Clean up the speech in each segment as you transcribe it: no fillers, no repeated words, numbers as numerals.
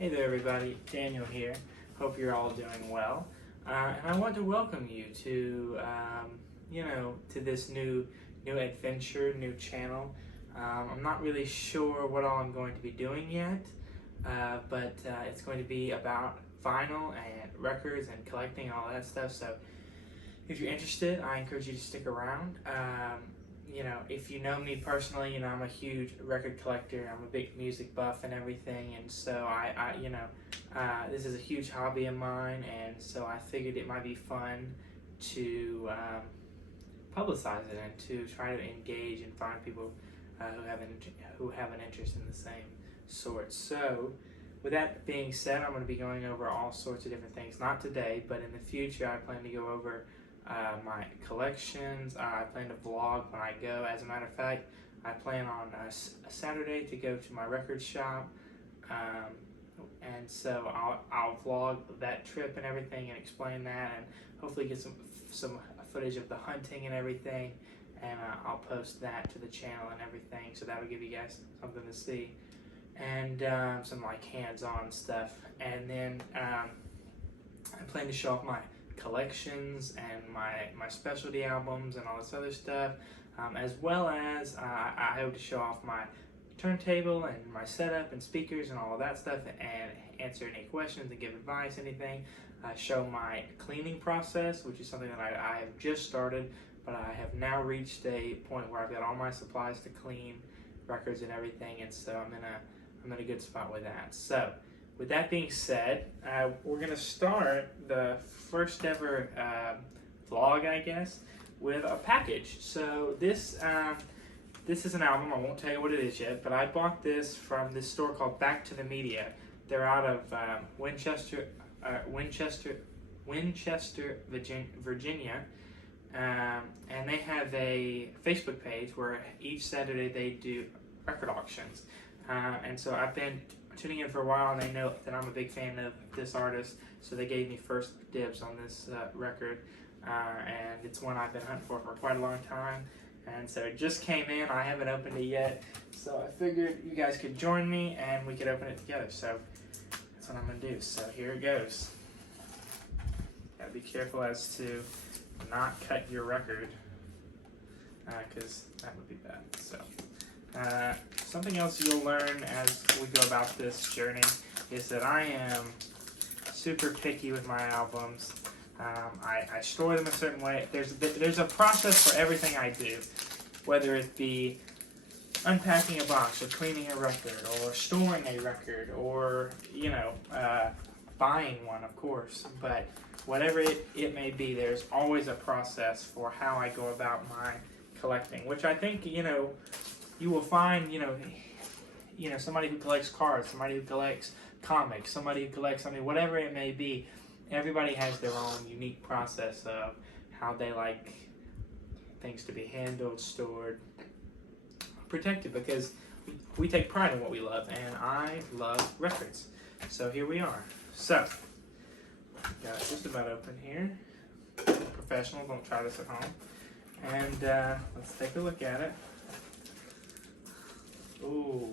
Hey there everybody, Daniel here. Hope you're all doing well. And I want to welcome you to, to this new adventure, new channel. I'm not really sure what all I'm going to be doing yet, but it's going to be about vinyl and records and collecting and all that stuff. So if you're interested, I encourage you to stick around. If you know me personally, I'm a huge record collector. I'm a big music buff and everything, and so this is a huge hobby of mine, and so I figured it might be fun to publicize it and to try to engage and find people who have an interest in the same sort. So, with that being said, I'm going to be going over all sorts of different things. Not today, but in the future, I plan to go over my collections. I plan to vlog when I go. As a matter of fact, I plan on a Saturday to go to my record shop, and so I'll vlog that trip and everything and explain that, and hopefully get some footage of the hunting and everything, and I'll post that to the channel and everything, so that'll give you guys something to see, and some like hands-on stuff. And then I plan to show off my collections and my specialty albums and all this other stuff, as well as I hope to show off my turntable and my setup and speakers and all of that stuff, and answer any questions and give advice, anything. Show my cleaning process, which is something that I have just started, but I have now reached a point where I've got all my supplies to clean records and everything, and so I'm in a good spot with that. So with that being said, we're going to start the first ever vlog, I guess, with a package. So this is an album. I won't tell you what it is yet, but I bought this from this store called Back to the Media. They're out of Winchester, Virginia, and they have a Facebook page where each Saturday they do record auctions. And so I've been tuning in for a while, and they know that I'm a big fan of this artist, so they gave me first dibs on this record, and it's one I've been hunting for quite a long time, and so it just came in. I haven't opened it yet, so I figured you guys could join me and we could open it together, so that's what I'm going to do. So here it goes. Gotta be careful as to not cut your record, because that would be bad. So something else you'll learn as we go about this journey is that I am super picky with my albums. I store them a certain way. There's a process for everything I do, whether it be unpacking a box or cleaning a record or storing a record or buying one, of course. But whatever it may be, there's always a process for how I go about my collecting, which I think you will find, somebody who collects cards, somebody who collects comics, somebody who collects something, whatever it may be. Everybody has their own unique process of how they like things to be handled, stored, protected, because we take pride in what we love, and I love records. So here we are. So, got it just about open here. Professional, don't try this at home. And let's take a look at it. Ooh,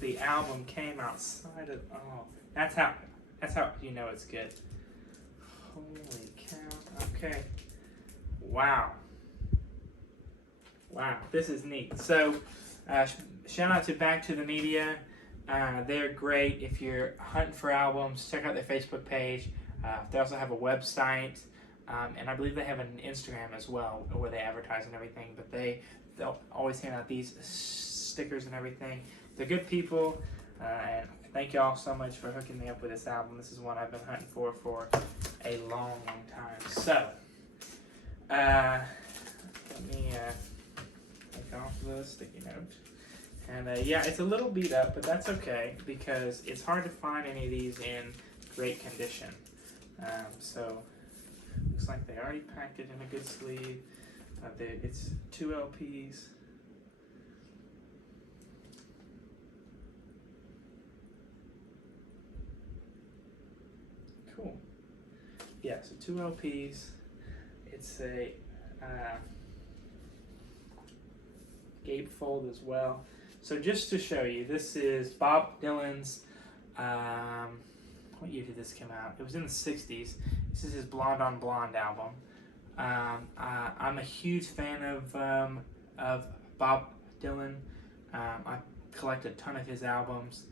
the album came outside of, that's how you know it's good. Holy cow, okay. Wow, this is neat. So, shout out to Back to the Media. They're great if you're hunting for albums. Check out their Facebook page. They also have a website, and I believe they have an Instagram as well, where they advertise and everything, but they'll always hand out these stickers and everything. They're good people, and thank y'all so much for hooking me up with this album. This is one I've been hunting for a long time. So, let me take off the sticky note. And yeah, it's a little beat up, but that's okay, because it's hard to find any of these in great condition. So, looks like they already packed it in a good sleeve. It's 2 LPs. Cool. Yeah, so 2 LPs. It's a gatefold as well. So just to show you, this is Bob Dylan's what year did this come out? It was in the 60s. This is his Blonde on Blonde album. I'm a huge fan of Bob Dylan. I collect a ton of his albums.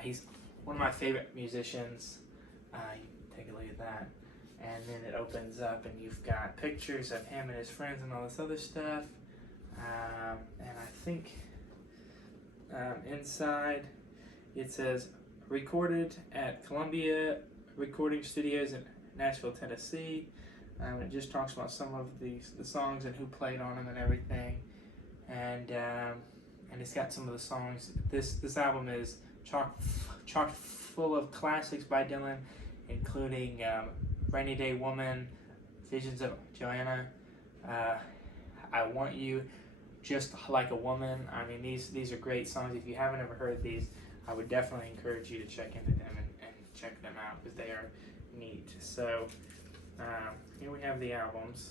He's one of my favorite musicians. You can take a look at that. And then it opens up and you've got pictures of him and his friends and all this other stuff. And I think inside it says recorded at Columbia Recording Studios in Nashville, Tennessee. It just talks about some of the songs and who played on them and everything. And it's got some of the songs. This album is chock full of classics by Dylan, including Rainy Day Woman, Visions of Joanna, I Want You, Just Like a Woman. I mean, these are great songs. If you haven't ever heard these, I would definitely encourage you to check into them and check them out because they are neat. So here we have the albums.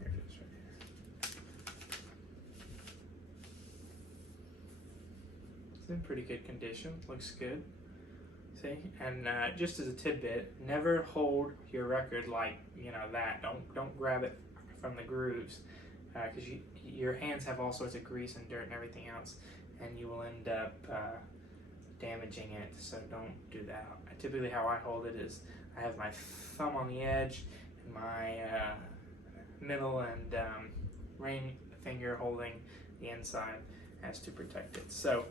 There it is right here. It's in pretty good condition. Looks good. See, and just as a tidbit, never hold your record like that. Don't grab it from the grooves, because your hands have all sorts of grease and dirt and everything else, and you will end up damaging it. So don't do that. Typically, how I hold it is I have my thumb on the edge and my middle and ring finger holding the inside as to protect it. So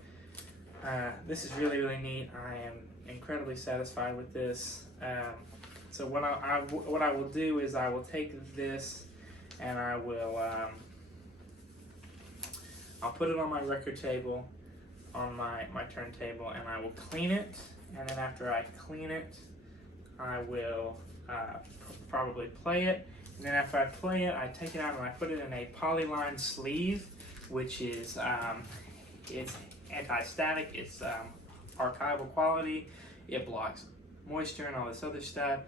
this is really, really neat. I am incredibly satisfied with this. So what I will do is I will take this and I will I'll put it on my record table, on my turntable, and I will clean it. And then after I clean it, I will probably play it. And then after I play it, I take it out and I put it in a polyline sleeve, which is it's anti-static, it's archival quality, it blocks moisture and all this other stuff.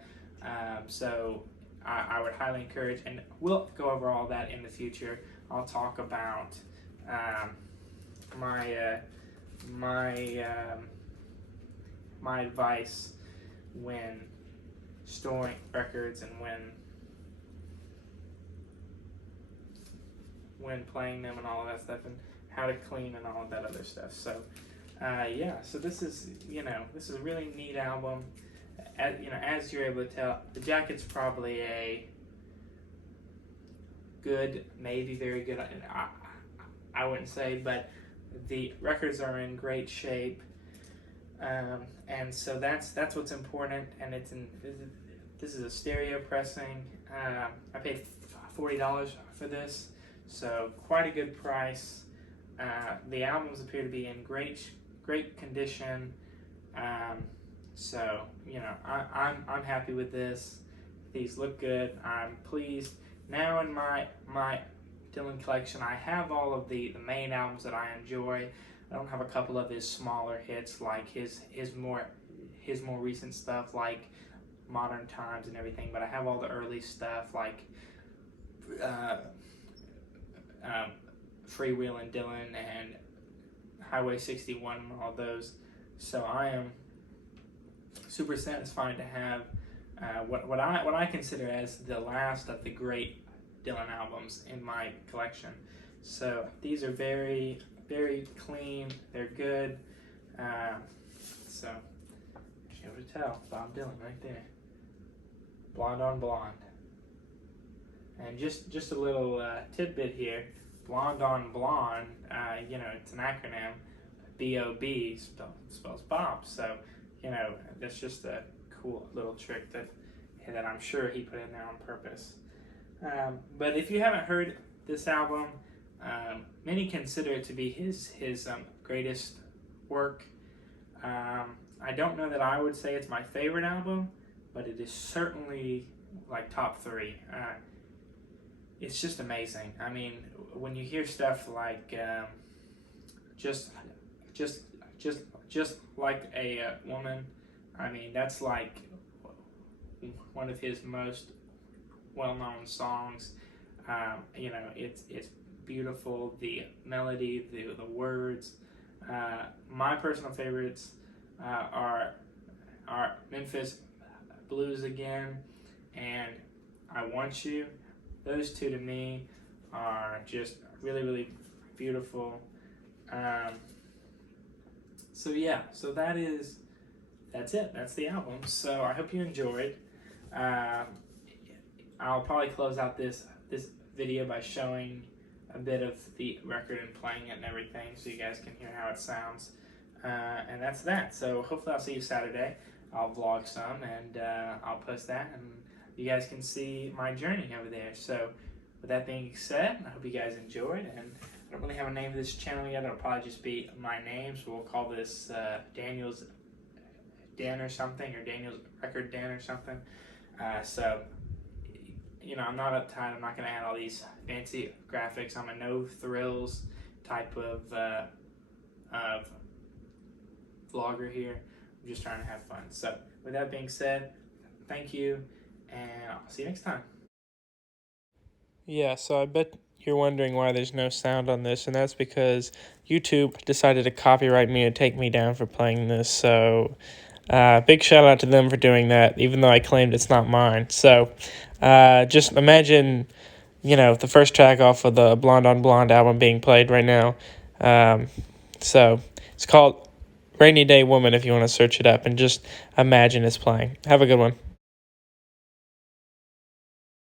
So I would highly encourage, and we'll go over all that in the future. I'll talk about my advice when storing records and when playing them and all of that stuff, and how to clean and all of that other stuff. So yeah, so this is this is a really neat album. As you're able to tell, the jacket's probably a good, maybe very good. I wouldn't say, but the records are in great shape, and so that's what's important. And this is a stereo pressing. I paid $40 for this, so quite a good price. The albums appear to be in great condition. So I'm happy with this. These look good. I'm pleased. Now in my Dylan collection, I have all of the main albums that I enjoy. I don't have a couple of his smaller hits like his more recent stuff like Modern Times and everything, but I have all the early stuff like Freewheelin' Dylan and Highway 61 and all those. So I am super satisfied to have what I consider as the last of the great Dylan albums in my collection. So these are very, very clean. They're good. So you're able to tell Bob Dylan right there, Blonde on Blonde. And just a little tidbit here. Blonde on Blonde. It's an acronym. B-O-B spells Bob. So that's just a cool little trick that I'm sure he put in there on purpose. But if you haven't heard this album, many consider it to be his greatest work. I don't know that I would say it's my favorite album, but it is certainly like top 3. It's just amazing. I mean, when you hear stuff like just like a woman, I mean, that's like one of his most well-known songs. It's beautiful. The melody, the words. My personal favorites are Memphis Blues Again and I Want You. Those two to me are just really, really beautiful. So yeah, so that's it. That's the album. So I hope you enjoyed. I'll probably close out this video by showing a bit of the record and playing it and everything, so you guys can hear how it sounds. And that's that. So hopefully I'll see you Saturday. I'll vlog some and I'll post that, and you guys can see my journey over there. So with that being said, I hope you guys enjoyed, and I don't really have a name for this channel yet. It'll probably just be my name, so we'll call this Daniel's Den or something, or Daniel's Record Den or something. So, you know, I'm not uptight. I'm not going to add all these fancy graphics. I'm a no thrills type of vlogger here. I'm just trying to have fun. So with that being said, thank you, and I'll see you next time. Yeah, so I bet you're wondering why there's no sound on this, and that's because YouTube decided to copyright me and take me down for playing this. So big shout out to them for doing that, even though I claimed it's not mine. So just imagine, you know, the first track off of the Blonde on Blonde album being played right now. So it's called Rainy Day Woman if you want to search it up, and just imagine it's playing. Have a good one.